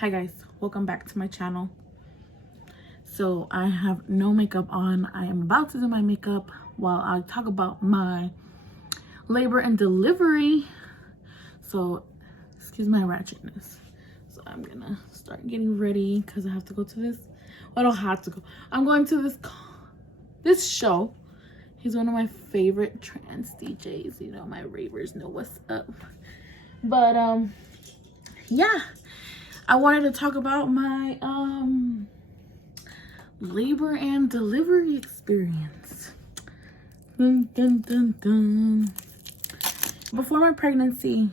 Hi guys, welcome back to my channel. So I have no makeup on. I am about to do my makeup while I talk about my labor and delivery. So excuse my ratchetness. So I'm gonna start getting ready because I have to go to this. Well, I don't have to go. I'm going to this show. He's one of my favorite trance DJs. You know, my ravers know what's up. But yeah, I wanted to talk about my labor and delivery experience. Dun, dun, dun, dun. Before my pregnancy,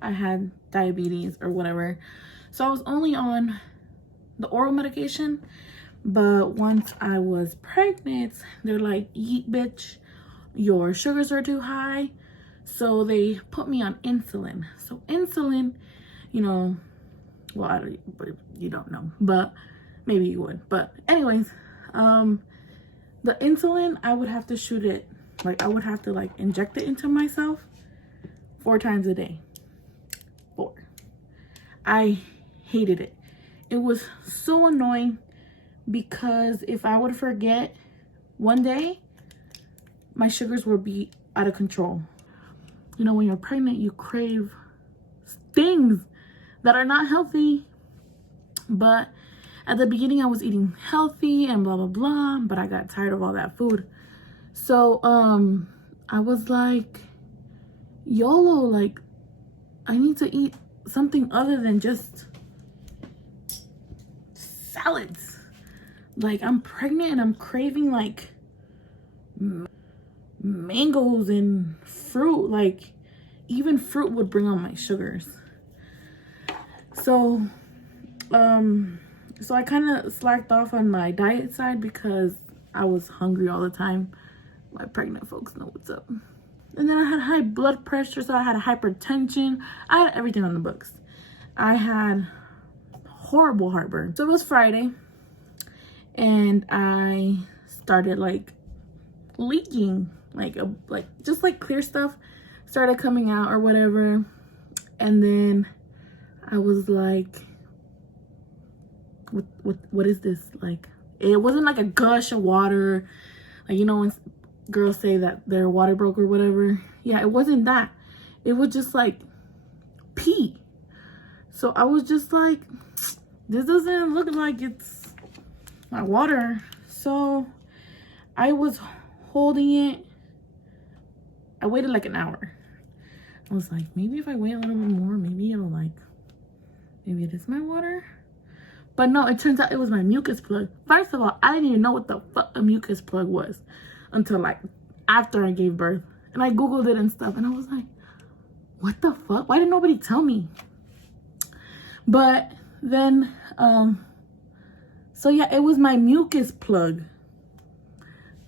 I had diabetes or whatever, so I was only on the oral medication. But once I was pregnant, they're like, eat bitch, your sugars are too high. So they put me on insulin. So insulin, you know, well, you don't know, but maybe you would. But anyways, the insulin, I would have to shoot it, like I would have to like inject it into myself 4 times a day. 4. I hated it. It was so annoying because if I would forget one day, my sugars would be out of control. You know, when you're pregnant, you crave things that are not healthy. But at the beginning I was eating healthy and blah blah blah, but I got tired of all that food. So I was like, YOLO, like I need to eat something other than just salads. Like I'm pregnant and I'm craving like mangoes and fruit. Like even fruit would bring on my sugars. So I kind of slacked off on my diet side because I was hungry all the time. My pregnant folks know what's up. And then I had high blood pressure, so I had hypertension. I had everything on the books. I had horrible heartburn. So it was Friday and I started like leaking, like just like clear stuff started coming out or whatever. And then I was like, what is this? Like, it wasn't like a gush of water, like, you know, when girls say that their water broke or whatever. Yeah, it wasn't that. It was just like pee. So I was just like, this doesn't look like it's my water. So I was holding it. I waited like an hour. I was like, maybe if I wait a little bit more, maybe it'll like, maybe it is my water. But no, it turns out it was my mucus plug. First of all, I didn't even know what the fuck a mucus plug was until like after I gave birth. And I Googled it and stuff. And I was like, what the fuck? Why didn't nobody tell me? But then, so yeah, it was my mucus plug.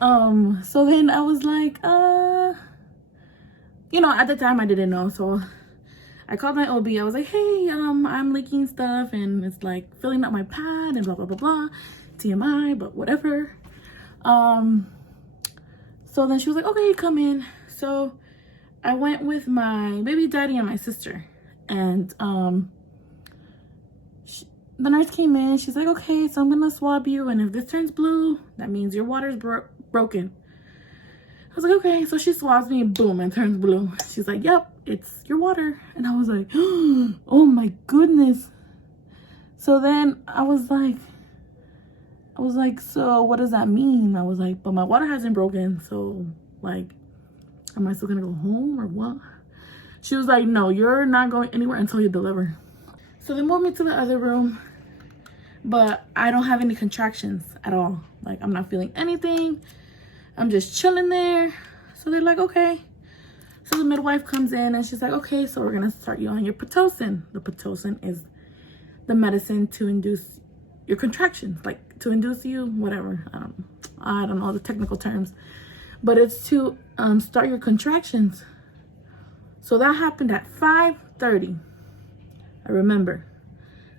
So then I was like, you know, at the time I didn't know. So I called my OB. I was like, hey, I'm leaking stuff and it's like filling up my pad and blah, blah, blah, blah. TMI, but whatever. So then she was like, okay, come in. So I went with my baby daddy and my sister. And the nurse came in. She's like, okay, so I'm going to swab you. And if this turns blue, that means your water's broken. I was like, okay. So she swabs me and boom, it turns blue. She's like, yep, it's your water. And I was like, oh my goodness. So then I was like, so what does that mean? I was like, but my water hasn't broken. So like, am I still gonna go home or what? She was like, no, you're not going anywhere until you deliver. So they moved me to the other room, but I don't have any contractions at all. Like I'm not feeling anything. I'm just chilling there. So they're like, okay. So the midwife comes in and she's like, okay, so we're gonna start you on your Pitocin. The Pitocin is the medicine to induce your contractions, like to induce you, whatever. I don't know the technical terms, but it's to start your contractions. So that happened at 5:30. I remember,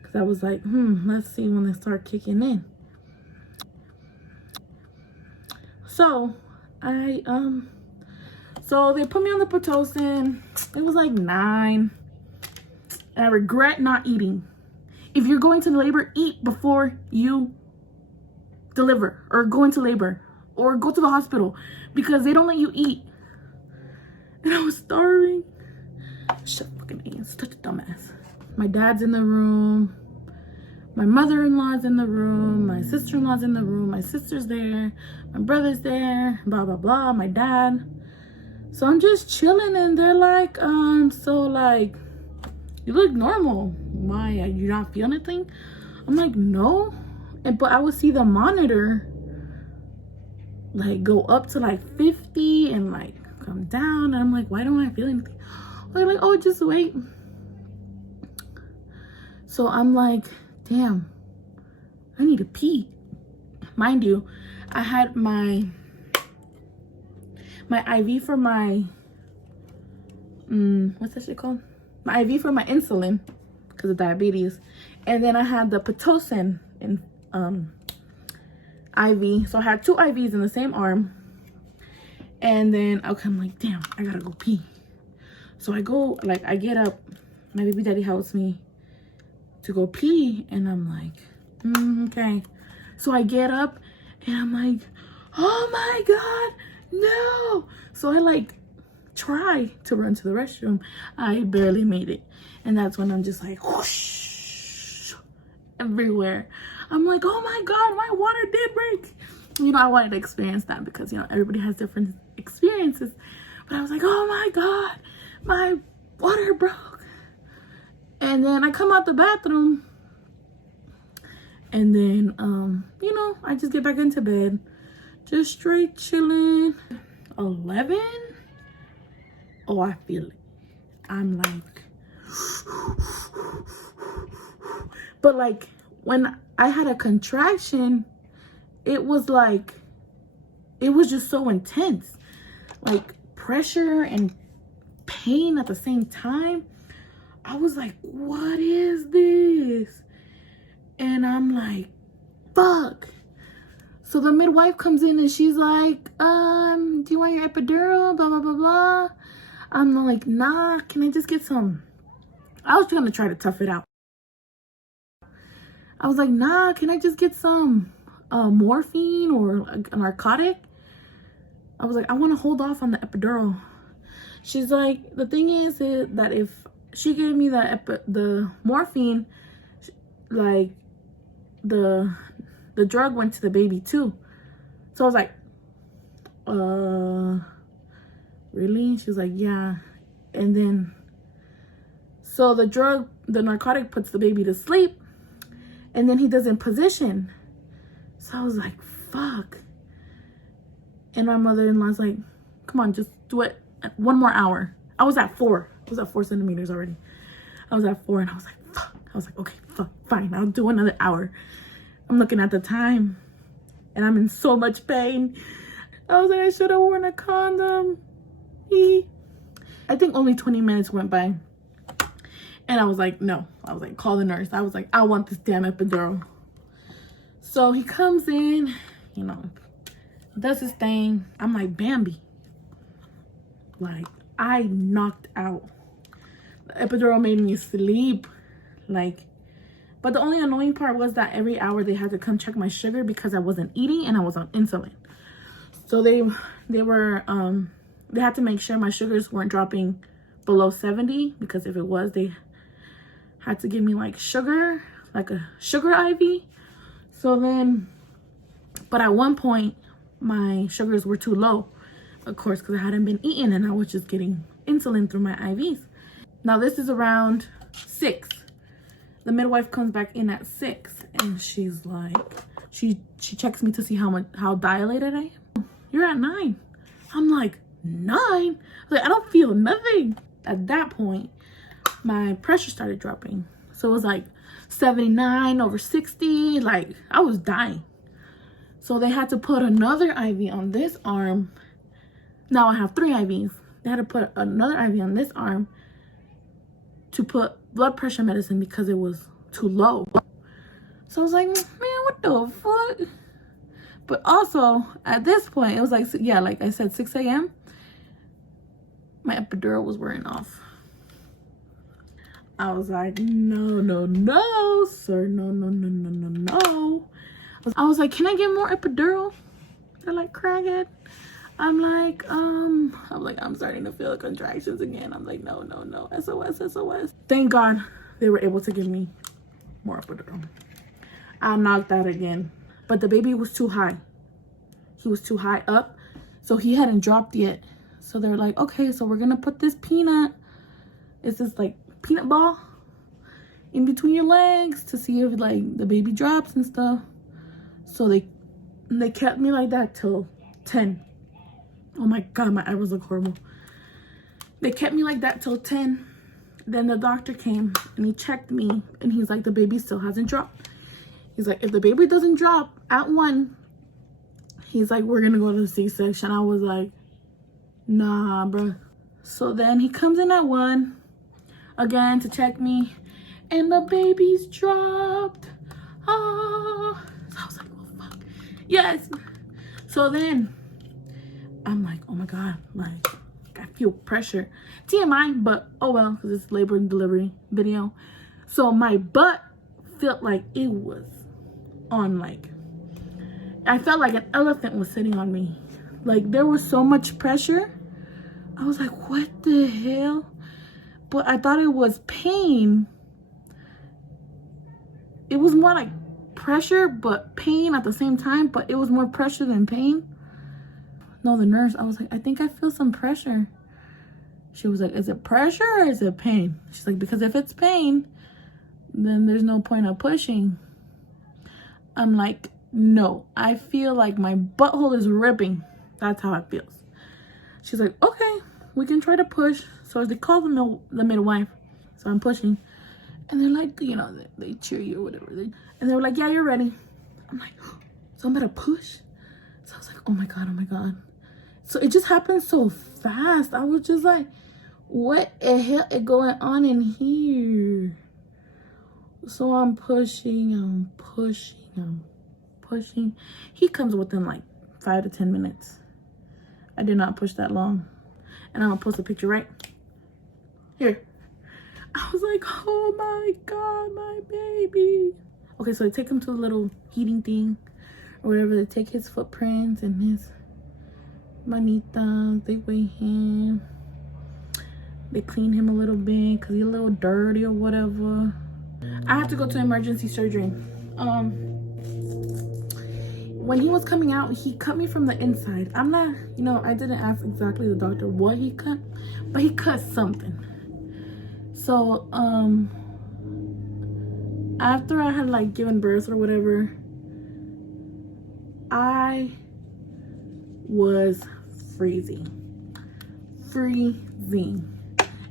because I was like, let's see when they start kicking in. So so they put me on the Pitocin. It was like 9. And I regret not eating. If you're going to labor, eat before you deliver or go into labor or go to the hospital, because they don't let you eat. And I was starving. Shut fucking ass. Such a dumbass. My dad's in the room. My mother-in-law's in the room. My sister-in-law's in the room. My sister's there. My brother's there. Blah, blah, blah. My dad. So I'm just chilling and they're like, so like, you look normal. Why? Are you not feeling anything? I'm like, no. But I would see the monitor like go up to like 50 and like come down. And I'm like, why don't I feel anything? They're like, oh, just wait. So I'm like, damn, I need to pee. Mind you, I had my IV for my, what's that shit called? My IV for my insulin because of diabetes. And then I had the Pitocin in IV. So I had 2 IVs in the same arm. And then, okay, I'm like, damn, I gotta go pee. So I go, like, I get up. My baby daddy helps me to go pee. And I'm like, okay. So I get up and I'm like, oh my God, no. So I like try to run to the restroom. I barely made it. And that's when I'm just like, whoosh, everywhere. I'm like, oh my God, my water did break. You know, I wanted to experience that because, you know, everybody has different experiences. But I was like, oh my God, my water broke. And then I come out the bathroom. And then, you know, I just get back into bed. Just straight chilling. 11? Oh, I feel it. I'm like, but like when I had a contraction, it was like, it was just so intense. Like pressure and pain at the same time. I was like, what is this? And I'm like, fuck. So the midwife comes in and she's like, do you want your epidural? Blah, blah, blah, blah. I'm like, nah, can I just get some? I was gonna try to tough it out. I was like, nah, can I just get some morphine or a narcotic? I was like, I want to hold off on the epidural. She's like, the thing is that if she gave me the morphine, like the drug went to the baby too. So I was like, really? She's like, yeah. And then, so the narcotic puts the baby to sleep, and then he doesn't position. So I was like, fuck. And my mother-in-law's like, come on, just do it 1 more hour. I was at 4. I was at 4 centimeters already. I was at 4 and I was like, fuck. I was like, okay, fuck, fine. I'll do another hour. I'm looking at the time and I'm in so much pain. I was like, I should have worn a condom. I think only 20 minutes went by. And I was like, no. I was like, call the nurse. I was like, I want this damn epidural. So he comes in, you know, does his thing. I'm like, Bambi. Like, I knocked out. The epidural made me sleep. Like, but the only annoying part was that every hour they had to come check my sugar because I wasn't eating and I was on insulin. So they had to make sure my sugars weren't dropping below 70, because if it was, they had to give me like sugar, like a sugar IV. So then, but at one point my sugars were too low, of course, because I hadn't been eating and I was just getting insulin through my IVs. Now this is around 6. The midwife comes back in at 6 and she's like, she checks me to see how dilated I am. You're at 9. I'm like, 9? Like, I don't feel nothing. At that point, my pressure started dropping. So it was like 79 over 60. Like, I was dying. So they had to put another IV on this arm. Now I have 3 IVs. They had to put another IV on this arm to put blood pressure medicine because it was too low. So I was like, man, what the fuck? But also, at this point, it was like, yeah, like I said, 6 a.m. My epidural was wearing off. I was like, no, no, no, sir. No, no, no, no, no, no. I was like, can I get more epidural? They're like, crackhead. I'm like, I'm starting to feel contractions again. I'm like, no, no, no. SOS, SOS. Thank God they were able to give me more epidural. I knocked out again. But the baby was too high. He was too high up. So he hadn't dropped yet. So they're like, okay, so we're going to put this peanut. It's this like peanut ball in between your legs to see if like the baby drops and stuff. So they kept me like that till 10. Oh my God, my eyebrows look horrible. They kept me like that till 10. Then the doctor came and he checked me and he's like, the baby still hasn't dropped. He's like, if the baby doesn't drop at 1, he's like, we're gonna go to the C-section. I was like, nah, bruh. So then he comes in at 1 again to check me, and the baby's dropped. Ah. So I was like, oh fuck. Yes. So then I'm like, oh my God, like I feel pressure. TMI, but oh well, because it's labor and delivery video. So my butt felt like it was on, like, I felt like an elephant was sitting on me. Like there was so much pressure. I was like, what the hell? But I thought it was pain. It was more like pressure, but pain at the same time. But it was more pressure than pain. No, the nurse, I was like, I think I feel some pressure. She was like, is it pressure or is it pain? She's like, because if it's pain, then there's no point of pushing. I'm like, no, I feel like my butthole is ripping. That's how it feels. She's like, okay, we can try to push. So they call the midwife. So I'm pushing. And they're like, you know, they cheer you or whatever. And they were like, yeah, you're ready. I'm like, so I'm gonna push? So I was like, oh my God, oh my God. So it just happened so fast. I was just like, what the hell is going on in here? So I'm pushing, I'm pushing, I'm pushing. He comes within like 5 to 10 minutes. I did not push that long. And I'm gonna post a picture right here. I was like, oh my God, my baby. Okay, so they take him to a little heating thing or whatever. They take his footprints and his manitas. They weigh him. They clean him a little bit because he's a little dirty or whatever. I had to go to emergency surgery. When he was coming out, he cut me from the inside. I'm not, you know, I didn't ask exactly the doctor what he cut, but he cut something. So, after I had like given birth or whatever, I was freezing.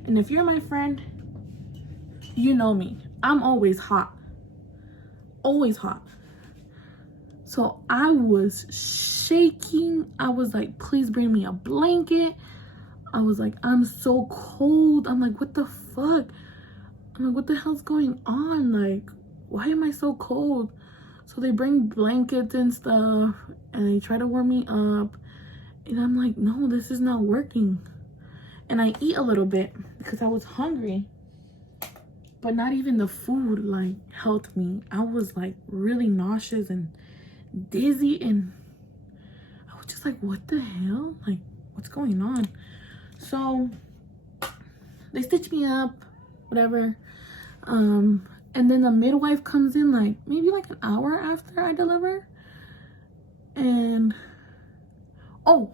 And if you're my friend, you know me. I'm always hot. Always hot. So I was shaking. I was like, please bring me a blanket. I was like, I'm so cold. I'm like, what the fuck? I'm like, what the hell's going on? Like, why am I so cold? So they bring blankets and stuff and they try to warm me up. And I'm like, no, this is not working. And I eat a little bit because I was hungry. But not even the food like helped me. I was like really nauseous and dizzy, and I was just like, what the hell? Like, what's going on? So they stitch me up, whatever. And then the midwife comes in like maybe like an hour after I deliver. And oh,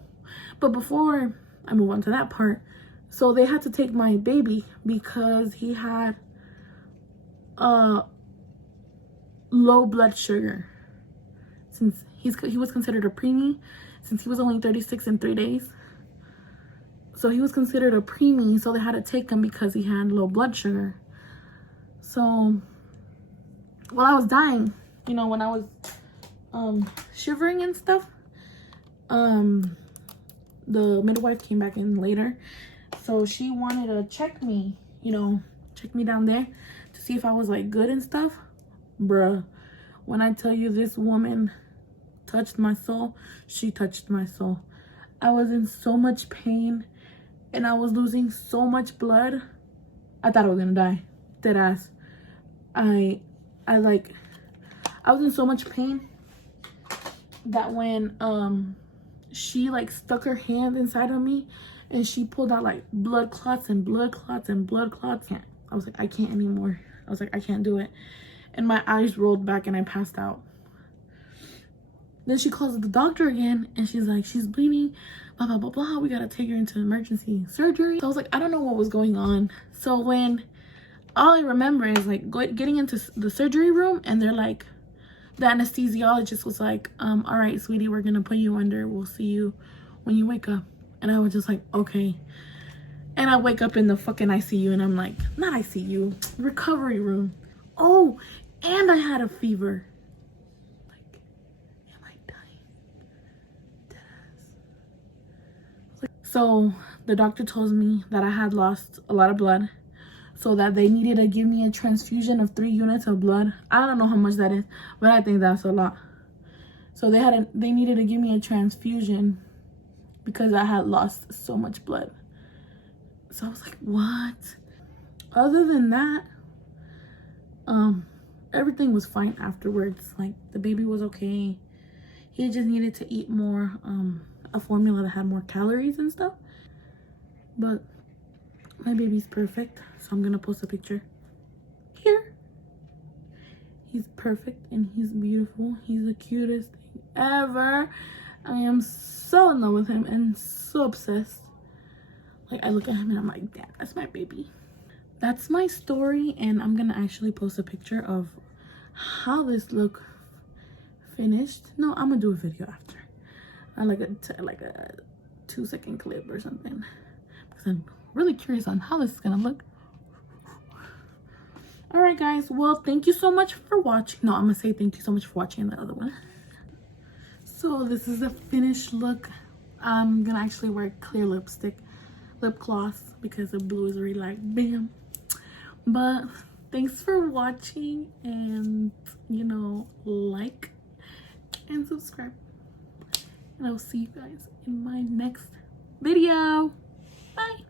but before I move on to that part, so they had to take my baby because he had low blood sugar. Since he was considered a preemie, since he was only 36 in 3 days. So he was considered a preemie, so they had to take him because he had low blood sugar. So while I was dying, you know, when I was shivering and stuff, the midwife came back in later. So she wanted to check me, you know, check me down there to see if I was like good and stuff. Bruh, when I tell you this woman touched my soul, she touched my soul. I was in so much pain and I was losing so much blood. I thought I was gonna die. Deadass. I was in so much pain that when she like stuck her hand inside of me and she pulled out like blood clots and blood clots and blood clots, I was like, I can't anymore. I was like, I can't do it. And my eyes rolled back and I passed out. Then she calls the doctor again and she's like, she's bleeding, blah blah blah blah, we gotta take her into emergency surgery. So I was like, I don't know what was going on. So when all I remember is like getting into the surgery room and they're like, the anesthesiologist was like, all right, sweetie, we're gonna put you under, we'll see you when you wake up. And I was just like, okay. And I wake up in the fucking ICU and I'm like, not ICU, recovery room. Oh, and I had a fever. Like, am I dying? Deadass. Like, so the doctor told me that I had lost a lot of blood, so that they needed to give me a transfusion of 3 units of blood. I don't know how much that is, but I think that's a lot. So they needed to give me a transfusion because I had lost so much blood. So I was like, what? Other than that, everything was fine afterwards. Like, the baby was okay. He just needed to eat more, a formula that had more calories and stuff. But my baby's perfect, so I'm gonna post a picture here. He's perfect and he's beautiful. He's the cutest thing ever. I am so in love with him and so obsessed. Like, I look at him and I'm like, damn, that's my baby. That's my story, and I'm gonna actually post a picture of how this look finished. No, I'm gonna do a video after. I like a 2-second clip or something, because I'm really curious on how this is gonna look. All right, guys, well, thank you so much for watching. No, I'm gonna say thank you so much for watching the other one. So this is the finished look. I'm gonna actually wear clear lip gloss, because the blue is really like bam. But thanks for watching, and you know, like and subscribe, and I'll see you guys in my next video. Bye.